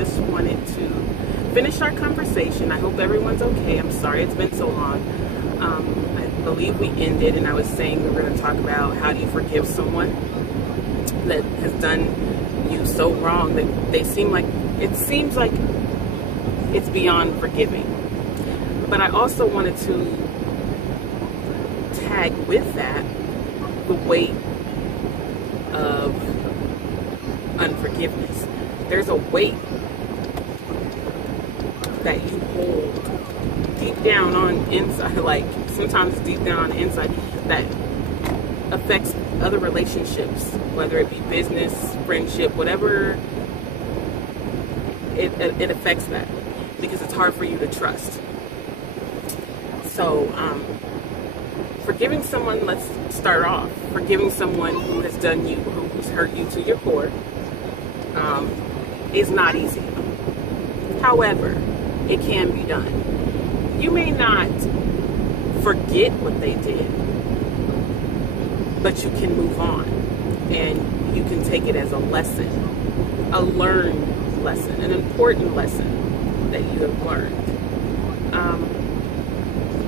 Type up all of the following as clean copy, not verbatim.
just wanted to finish our conversation. I hope everyone's okay. I'm sorry it's been so long. I believe we ended, and I was saying we were going to talk about how do you forgive someone that has done you so wrong that it seems like it's beyond forgiving. But I also wanted to tag with that the weight of unforgiveness. There's a weight that you hold deep down on inside, like sometimes deep down on the inside, that affects other relationships, whether it be business, friendship, whatever. It affects that because it's hard for you to trust. So forgiving someone, let's start off. Forgiving someone who has done you, who's hurt you to your core, is not easy. However, it can be done. You may not forget what they did, but you can move on, and you can take it as a lesson, a learned lesson, an important lesson that you have learned.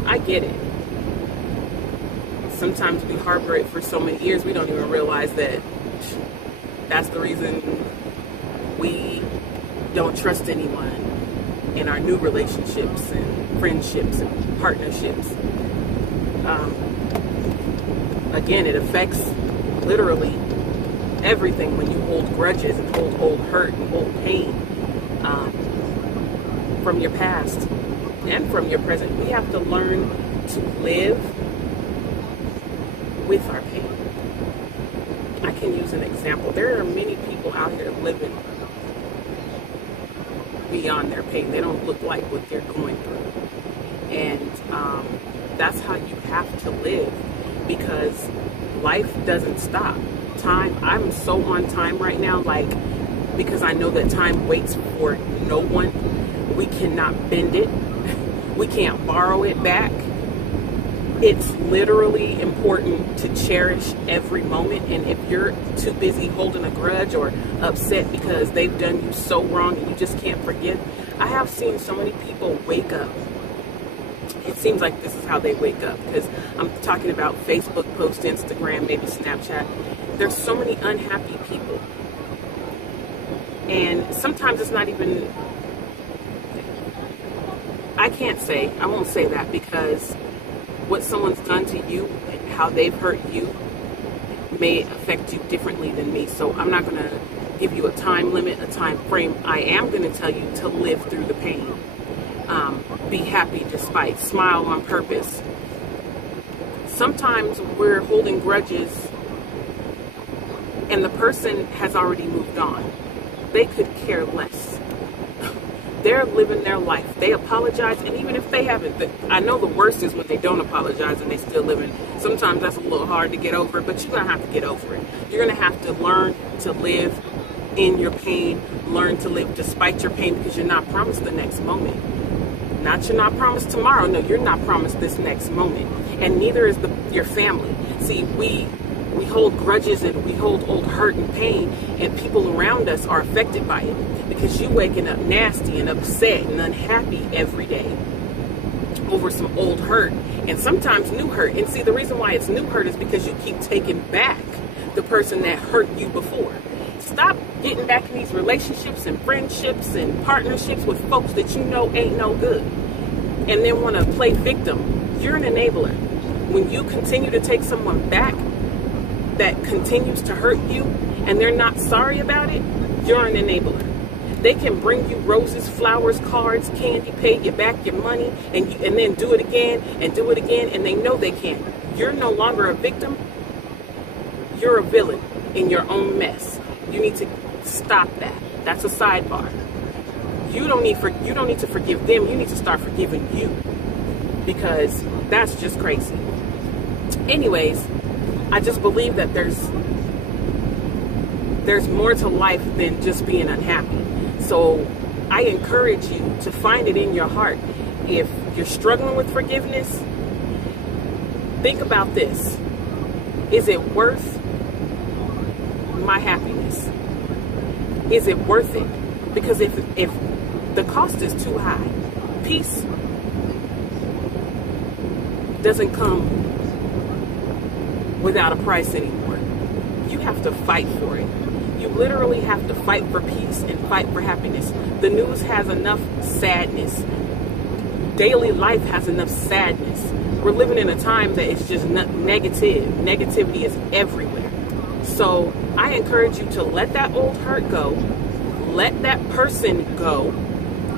I get it. Sometimes we harbor it for so many years, we don't even realize that that's the reason we don't trust anyone in our new relationships and friendships and partnerships. Again, it affects literally everything when you hold grudges and hold old hurt and old pain from your past and from your present. We have to learn to live with our pain. I can use an example. There are many people out here living beyond their pain. They don't look like what they're going through. And that's how you have to live, because life doesn't stop. Time, I'm so on time right now, because I know that time waits for no one. We cannot bend it. We can't borrow it back. It's literally important to cherish every moment. And if you're too busy holding a grudge or upset because they've done you so wrong and you just can't forgive, I have seen so many people wake up. It seems like this is how they wake up, because I'm talking about Facebook posts, Instagram, maybe Snapchat. There's so many unhappy people. And sometimes it's not even, I won't say that, because what someone's done to you, how they've hurt you, may affect you differently than me. So I'm not going to give you a time limit, a time frame. I am going to tell you to live through the pain. Be happy despite, smile on purpose. Sometimes we're holding grudges and the person has already moved on. They could care less. They're living their life. They apologize, and even if they haven't, I know the worst is when they don't apologize and they still living. Sometimes that's a little hard to get over, but you're going to have to get over it. You're going to have to learn to live in your pain, learn to live despite your pain, because you're not promised the next moment. You're not promised tomorrow. No, you're not promised this next moment. And neither is your family. See, we hold grudges and we hold old hurt and pain, and people around us are affected by it, because you waking up nasty and upset and unhappy every day over some old hurt, and sometimes new hurt. And see, the reason why it's new hurt is because you keep taking back the person that hurt you before. Stop getting back in these relationships and friendships and partnerships with folks that you know ain't no good, and then want to play victim. You're an enabler. When you continue to take someone back that continues to hurt you and they're not sorry about it, you're an enabler. They can bring you roses, flowers, cards, candy, pay you back your money, and then do it again, and they know they can. You're no longer a victim. You're a villain in your own mess. You need to stop that. That's a sidebar. You don't need to forgive them. You need to start forgiving you, because that's just crazy. Anyways, I just believe that there's more to life than just being unhappy. So I encourage you to find it in your heart. If you're struggling with forgiveness, think about this. Is it worth my happiness? Is it worth it? Because if the cost is too high, peace doesn't come without a price anymore. You have to fight for it. You literally have to fight for peace and fight for happiness. The news has enough sadness. Daily life has enough sadness. We're living in a time that is just negative. Negativity is everywhere. So I encourage you to let that old hurt go. Let that person go.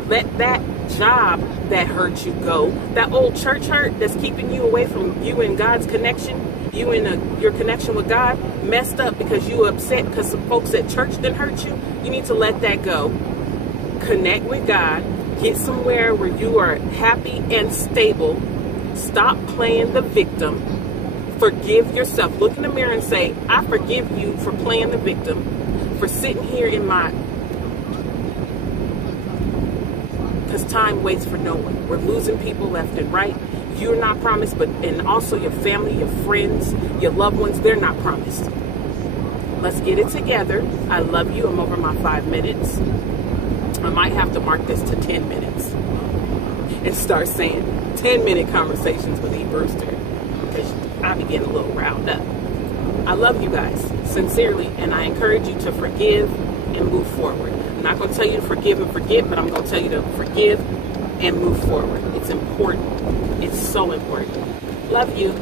Let that job that hurt you go. That old church hurt that's keeping you away from you and God's connection. You and your connection with God messed up because you were upset because some folks at church didn't hurt you. You need to let that go. Connect with God. Get somewhere where you are happy and stable. Stop playing the victim. Forgive yourself. Look in the mirror and say, I forgive you for playing the victim, for sitting here in my... Because time waits for no one. We're losing people left and right. You're not promised, and also your family, your friends, your loved ones, they're not promised. Let's get it together. I love you. I'm over my 5 minutes. I might have to mark this to 10 minutes and start saying 10-minute conversations with E. Brewster, because I be getting a little riled up. I love you guys sincerely, and I encourage you to forgive and move forward. I'm not going to tell you to forgive and forget, but I'm going to tell you to forgive and move forward. It's important. It's so important. Love you.